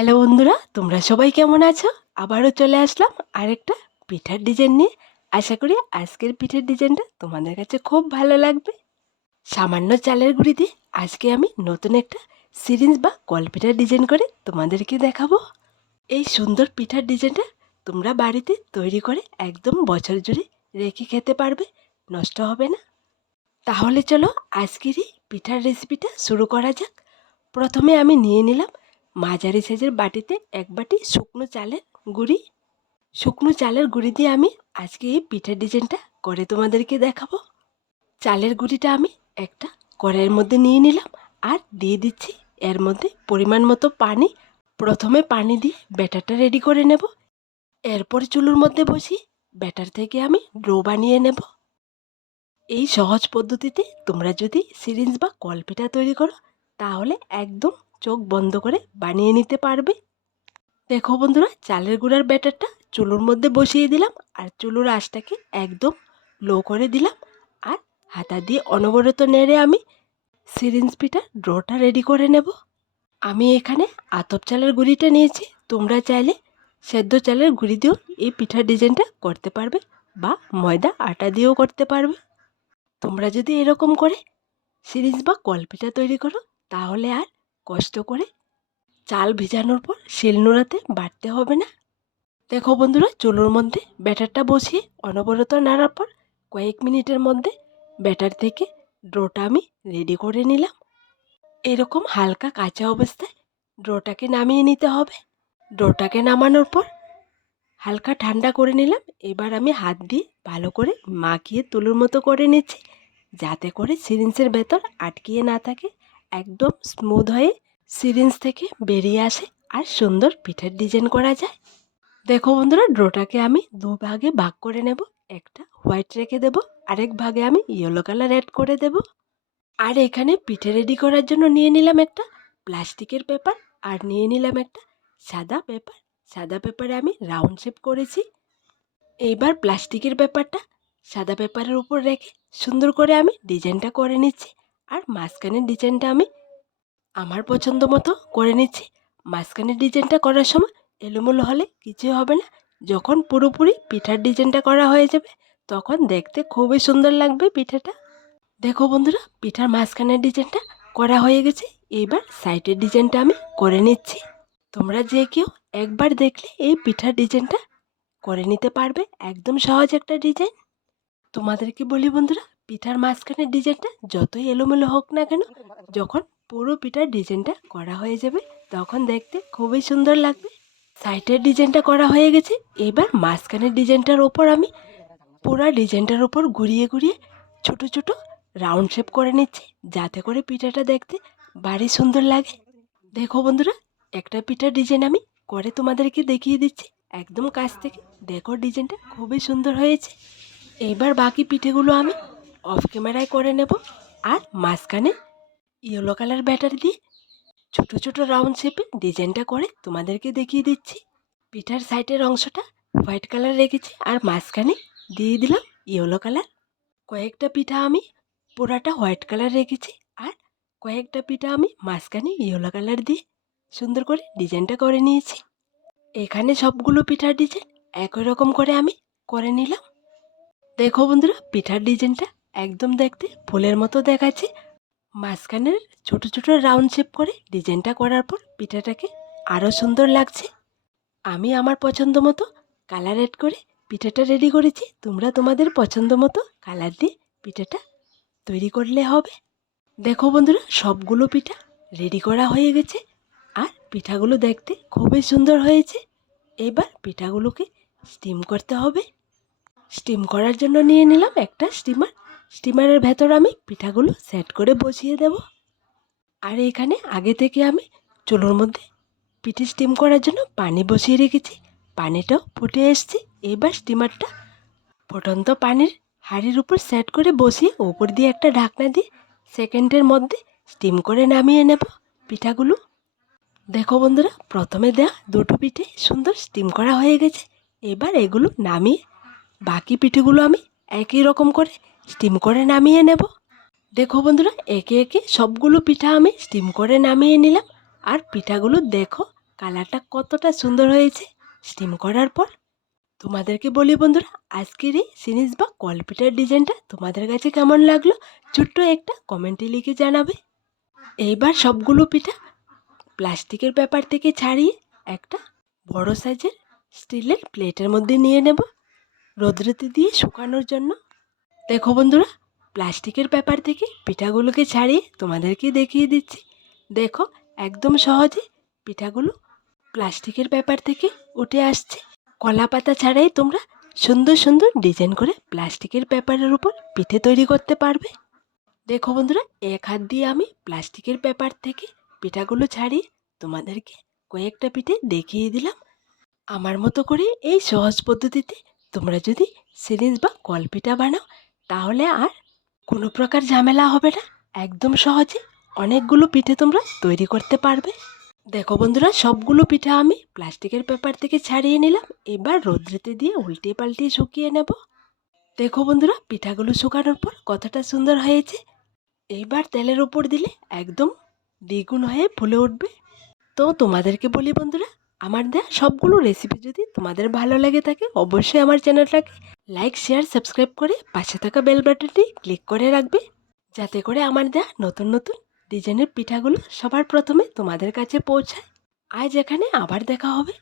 Hello বন্ধুরা, তোমরা সবাই কেমন আছো? আবারও চলে আসলাম আরেকটা পিঠার ডিজাইন নিয়ে। আশা করি আজকের পিঠার ডিজাইনটা তোমাদের কাছে খুব ভালো লাগবে। সামান্য চালের গুঁড়ি দিয়ে আজকে আমি নতুন একটা সিরিঞ্জ বা কলপিঠার ডিজাইন করে তোমাদেরকে দেখাবো। এই সুন্দর পিঠার ডিজাইনটা তোমরা বাড়িতে তৈরি করে একদম বছর জুড়ে রেখে খেতে পারবে, নষ্ট হবে না। তাহলে চলো আজকের এই পিঠার রেসিপিটা শুরু করা যাক। প্রথমে আমি নিয়ে নিলাম মাঝারি সাইজের বাটিতে এক বাটি শুকনো চালের গুঁড়ি। শুকনো চালের গুঁড়ি দিয়ে আমি আজকে এই পিঠার ডিজাইনটা করে তোমাদেরকে দেখাবো। চালের গুঁড়িটা আমি একটা কড়াইয়ের মধ্যে নিয়ে নিলাম আর দিয়ে দিচ্ছি এর মধ্যে পরিমাণ মতো পানি। প্রথমে পানি দিয়ে ব্যাটারটা রেডি করে নেব। এরপর চুলোর মধ্যে বসি ব্যাটার থেকে আমি ডো বানিয়ে নেব। এই সহজ পদ্ধতিতে তোমরা যদি সিরিঞ্জ বা কলপিঠা তৈরি করো, তাহলে একদম চোখ বন্ধ করে বানিয়ে নিতে পারবে। দেখো বন্ধুরা, চালের গুঁড়ার ব্যাটারটা চুলোর মধ্যে বসিয়ে দিলাম আর চুলোর আঁচটাকে একদম লো করে দিলাম আর হাতা দিয়ে অনবরত নেড়ে আমি সিরিঞ্জ পিঠা ড্রোটা রেডি করে নেব। আমি এখানে আতপ চালের গুঁড়িটা নিয়েছি, তোমরা চাইলে সেদ্ধ চালের গুঁড়ি দিয়েও এই পিঠার ডিজাইনটা করতে পারবে বা ময়দা, আটা দিয়েও করতে পারবে। তোমরা যদি এরকম করে সিরিঞ্জ বা কলপিঠা তৈরি করো, তাহলে আর কষ্ট করে চাল ভেজানোর পর শিল নোড়াতে বাটতে হবে না। দেখো বন্ধুরা, চুলোর মধ্যে ব্যাটারটা বসিয়ে অনবরত নাড়ার পর কয়েক মিনিটের মধ্যে ব্যাটার থেকে ড্রোটা আমি রেডি করে নিলাম। এরকম হালকা কাঁচা অবস্থায় ড্রোটাকে নামিয়ে নিতে হবে। ড্রোটাকে নামানোর পর হালকা ঠান্ডা করে নিলাম। এবার আমি হাত দিয়ে ভালো করে মাখিয়ে তুলোর মতো করে নিচ্ছি, যাতে করে সিরিঞ্জের ভেতর আটকিয়ে না থাকে। একদম স্মুথ হয়ে সিরিঞ্জ থেকে বেরিয়ে আসে আর সুন্দর পিঠের ডিজাইন করা যায়। দেখো বন্ধুরা, ড্রোটাকে আমি দু ভাগে ভাগ করে নেব। একটা হোয়াইট রেখে দেব, আরেক ভাগে আমি ইয়েলো কালার অ্যাড করে দেব। আর এখানে পিঠে রেডি করার জন্য নিয়ে নিলাম একটা প্লাস্টিকের পেপার আর নিয়ে নিলাম একটা সাদা পেপার সাদা পেপারে আমি রাউন্ড শেপ করেছি। এইবার প্লাস্টিকের পেপারটা সাদা পেপারের উপর রেখে সুন্দর করে আমি ডিজাইনটা করে নিচ্ছি। আর মাঝখানের ডিজাইনটা আমি আমার পছন্দ মতো করে নিচ্ছি। মাঝখানের ডিজাইনটা করার সময় এলোমেলো হলে কিছু হবে না। যখন পুরোপুরি পিঠার ডিজাইনটা করা হয়ে যাবে, তখন দেখতে খুবই সুন্দর লাগবে পিঠাটা। দেখো বন্ধুরা, পিঠার মাঝখানের ডিজাইনটা করা হয়ে গেছে। এইবার সাইডের ডিজাইনটা আমি করে নিচ্ছি। তোমরা যে কেউ একবার দেখলে এই পিঠার ডিজাইনটা করে নিতে পারবে। একদম সহজ একটা ডিজাইন। তোমাদেরকে বলি বন্ধুরা পিঠার মাঝখানের ডিজাইনটা যতই এলোমেলো হোক না কেন, যখন পুরো পিঠার ডিজাইনটা করা হয়ে যাবে, তখন দেখতে খুবই সুন্দর লাগবে। সাইডের ডিজাইনটা করা হয়ে গেছে, এবার মাঝখানের ডিজাইনটার ওপর আমি পুরো ডিজাইনটার ওপর ঘুরিয়ে ঘুরিয়ে ছোট ছোট রাউন্ড শেপ করে নিচ্ছি, যাতে করে পিঠাটা দেখতে বাড়ি সুন্দর লাগে। দেখো বন্ধুরা, একটা পিঠার ডিজাইন আমি করে তোমাদেরকে দেখিয়ে দিচ্ছি। একদম কাছ থেকে দেখো ডিজাইনটা খুবই সুন্দর হয়েছে। এইবার বাকি পিঠেগুলো আমি অফ ক্যামেরায় করে নেব আর মাঝখানে ইয়েলো কালার ব্যাটার দিয়ে ছোট ছোট রাউন্ড শেপে ডিজাইনটা করে তোমাদেরকে দেখিয়ে দিচ্ছি। পিঠার সাইডের অংশটা হোয়াইট কালার রেখেছি আর মাঝখানে দিয়ে দিলাম ইয়েলো কালার। কয়েকটা পিঠা আমি পুরাটা হোয়াইট কালার রেখেছি আর কয়েকটা পিঠা আমি মাঝখানে ইয়েলো কালার দিয়ে সুন্দর করে ডিজাইনটা করে নিয়েছি। এখানে সবগুলো পিঠার ডিজাইন একই রকম করে আমি করে নিলাম। দেখো বন্ধুরা, পিঠার ডিজাইনটা একদম দেখতে ফুলের মতো দেখাচ্ছে। মাঝখানের ছোট ছোট রাউন্ড শেপ করে ডিজাইনটা করার পর পিঠাটাকে আরও সুন্দর লাগছে। আমি আমার পছন্দ মতো কালার অ্যাড করে পিঠাটা রেডি করেছি। তোমরা তোমাদের পছন্দ মতো কালার দিয়ে পিঠাটা তৈরি করলে হবে। দেখো বন্ধুরা, সবগুলো পিঠা রেডি করা হয়ে গেছে আর পিঠাগুলো দেখতে খুবই সুন্দর হয়েছে। এবার পিঠাগুলোকে স্টিম করতে হবে। স্টিম করার জন্য নিয়ে নিলাম একটা স্টিমার স্টিমারের ভেতর আমি পিঠাগুলো সেট করে বসিয়ে দেব। আর এখানে আগে থেকে আমি চুলোর মধ্যে পিঠে স্টিম করার জন্য পানি বসিয়ে রেখেছি। পানিটাও ফুটে এসছে। এবার স্টিমারটা ফুটন্ত পানির হাঁড়ির উপর সেট করে বসিয়ে ওপর দিয়ে একটা ঢাকনা দিয়ে সেকেন্ডের মধ্যে স্টিম করে নামিয়ে নেব পিঠাগুলো। দেখো বন্ধুরা, প্রথমে দেওয়া দুটো পিঠে সুন্দর স্টিম করা হয়ে গেছে। এবার এগুলো নামিয়ে বাকি পিঠেগুলো আমি একই রকম করে স্টিম করে নামিয়ে নেব। দেখো বন্ধুরা, একে একে সবগুলো পিঠা আমি স্টিম করে নামিয়ে নিলাম। আর পিঠাগুলো দেখো, কালারটা কতটা সুন্দর হয়েছে স্টিম করার পর। তোমাদেরকে বলি বন্ধুরা, আজকের এই সিরিজ বা কলপিটার ডিজাইনটা তোমাদের কাছে কেমন লাগল ছোট্ট একটা কমেন্টে লিখে জানাবে। এইবার সবগুলো পিঠা প্লাস্টিকের ব্যাপার থেকে ছাড়িয়ে একটা বড় সাইজের স্টিলের প্লেটের মধ্যে নিয়ে নেব। রোদ্রতে দিয়ে শুকানোর জন্য দেখো বন্ধুরা, প্লাস্টিকের পেপার থেকে পিঠাগুলোকে ছাড়িয়ে তোমাদেরকে দেখিয়ে দিচ্ছি। দেখো, একদম সহজে পিঠাগুলো প্লাস্টিকের পেপার থেকে উঠে আসছে। কলা পাতা ছাড়াই তোমরা সুন্দর সুন্দর ডিজাইন করে প্লাস্টিকের পেপারের উপর পিঠে তৈরি করতে পারবে। দেখো বন্ধুরা, এক হাত দিয়ে আমি প্লাস্টিকের পেপার থেকে পিঠাগুলো ছাড়িয়ে তোমাদেরকে কয়েকটা পিঠে দেখিয়ে দিলাম। আমার মতো করে এই সহজ পদ্ধতিতে তোমরা যদি সিরিঞ্জ বা কলপিঠা বানাও তাহলে আর কোনো প্রকার ঝামেলা হবে না। একদম সহজে অনেকগুলো পিঠে তোমরা তৈরি করতে পারবে। দেখো বন্ধুরা, সবগুলো পিঠা আমি প্লাস্টিকের পেপার থেকে ছাড়িয়ে নিলাম। এবার রোদ্রেতে দিয়ে উল্টে পাল্টিয়ে শুকিয়ে নেব। দেখো বন্ধুরা, পিঠাগুলো শুকানোর পর কতটা সুন্দর হয়েছে। এইবার তেলের ওপর দিলে একদম দ্বিগুণ হয়ে ফুলে উঠবে। তো তোমাদেরকে বলি বন্ধুরা আমার দেয়া সবগুলো রেসিপি যদি তোমাদের ভালো লাগে থাকে, অবশ্যই আমার চ্যানেলটাকে লাইক শেয়ার সাবস্ক্রাইব করে পাশে থাকা বেল বাটনটি ক্লিক করে রাখবে। যাতে করে আমার দেয়া নতুন নতুন ডিজাইনের পিঠাগুলো সবার প্রথমে তোমাদের কাছে পৌঁছায়। আজ এখানে আবার দেখা হবে।